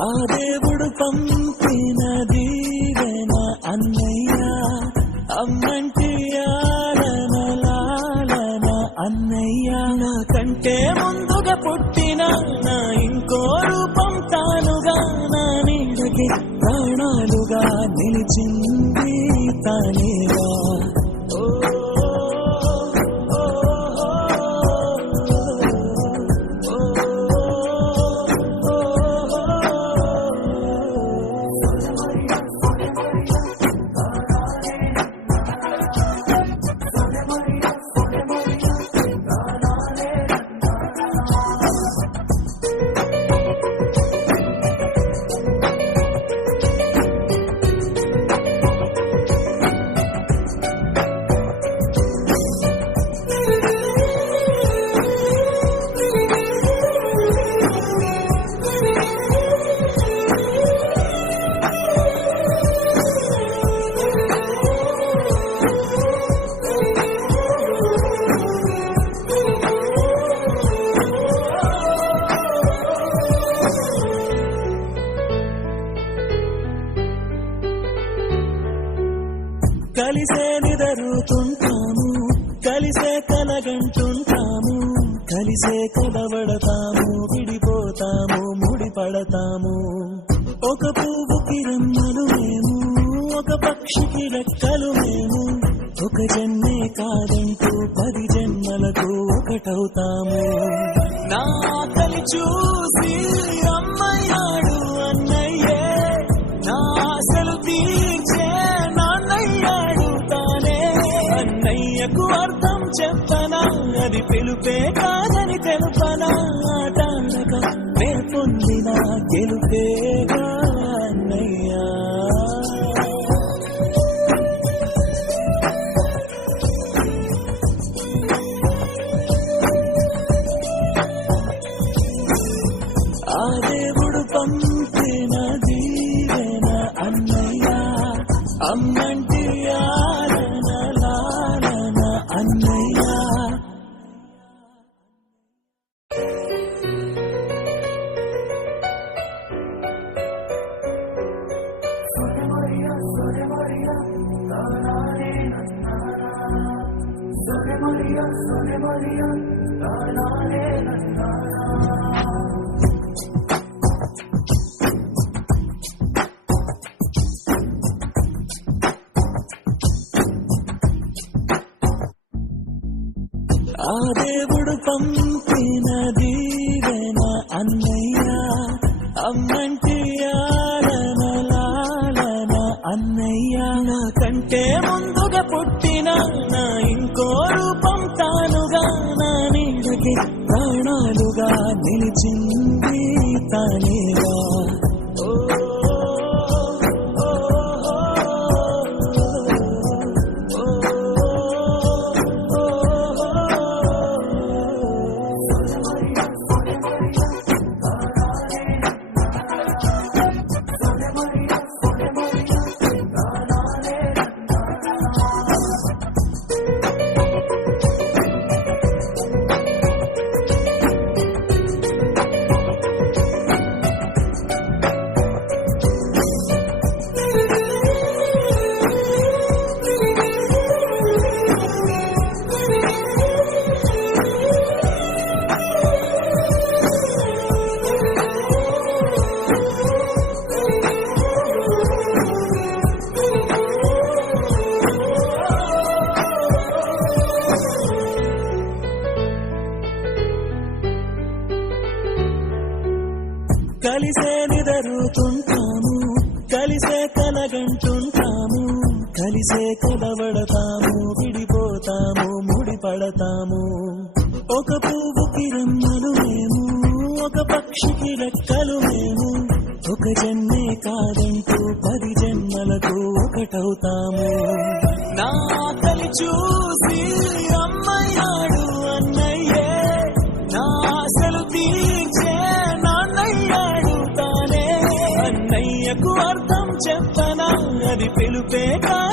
ఆ దేవుడు పంపిన దీవెన అన్నయ్య, అమ్మంటి ఆలన లాలన అన్నయ్య. నా కంటే ముందుగా పుట్టిన నా ఇంకో రూపం తానుగా, నా నీడకి ప్రాణాలుగా నిలిచింది తానేగా. కలిసే నిదరుతుంటాము, కలిసే కలగంటుంటాము, కలిసే కలవడతాము, విడిపోతాము, ముడిపడతాము. ఒక పువ్వుకి రెమ్మలు మేము, ఒక పక్షికి రెక్కలు మేము, ఒక జన్మే కాదంటూ 10 జన్మలకు ఒకటవుతాము. నా తల్లి చూసి అమ్మయ్యాడు అన్నయ్యే, నా ఆశలు తీర్చే నాన్నయ్యాడు తానే. అన్నయ్యకు అర్థం చెప్పనా, అది పిలుపే కాదని తెలుపనా. ఆటాడక నే పొందిన గెలుపేగా అన్నయ్యా. ఆ దేవుడు పంపిన దీవెన అన్నయ్య, అమ్మంటి ఆలన లాలన అన్నయ్య. ఆ దేవుడు పంపిన దీవెన అన్నయ్య, అమ్మంటి ఆలన లాలన అన్నయ్య. నా కంటే ముందుగా పుట్టిన నా ఇంకో రూపం తానుగా, నా నీడకి ప్రాణాలుగా నిలిచింది తానేగా. కలిసే నిదరుతుంటాము, కలిసే కలగంటుంటాము, కలిసే కలవడతాము, విడిపోతాము, ముడిపడతాము. ఒక పువ్వుకి రెమ్మలు మేము, ఒక పక్షికి రెక్కలు మేము, ఒక జన్మే కాదంటూ 10 జన్మలకు ఒకటవుతాము. నా తల్లి చూసి అమ్మయ్యాడు అన్నయ్యే, నా చెప్పే